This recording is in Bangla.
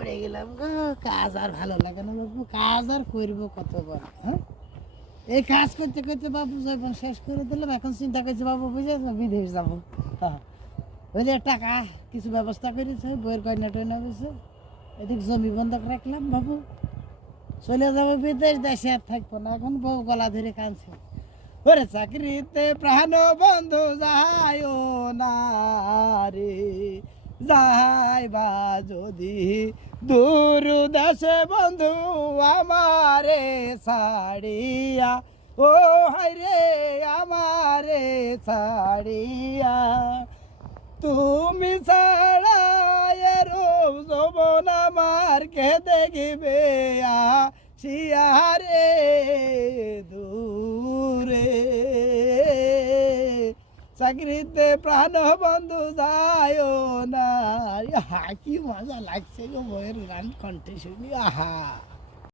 পড়ে গেলাম গো, কাজ আর ভালো লাগে না বাবু, কাজ আর করবো কত বড়। হ্যাঁ, এই কাজ করতে করতে বাবু যখন শেষ করে দিলাম, এখন চিন্তা করছি বাবু বুঝে বিদেশ যাবো। হ্যাঁ, ওই যে টাকা কিছু ব্যবস্থা করেছে, বইয়ের গয়না টয়না বুঝছে, এদিক জমি বন্ধক রাখলাম বাবু, চলে যাবো বিদেশ, দেশে আর থাকবো না। এখন বউ গলা ধরে কাঁদছে, ওরে চাকরিতে প্রাণ বন্ধু যায় না রে, যাইবা যদি দূর দেশে বন্ধু আমারে ছাড়িয়া, ও হায় রে আমারে ছাড়িয়া, তুমি ছাড়া যৌবন আমার কে দেখিবে শিয়ারে দূরে, চাকরিতে প্রাণ বন্ধু যায় না। কি মজা লাগছে গো বইয়ের গান কণ্ঠে শুনি, আহা।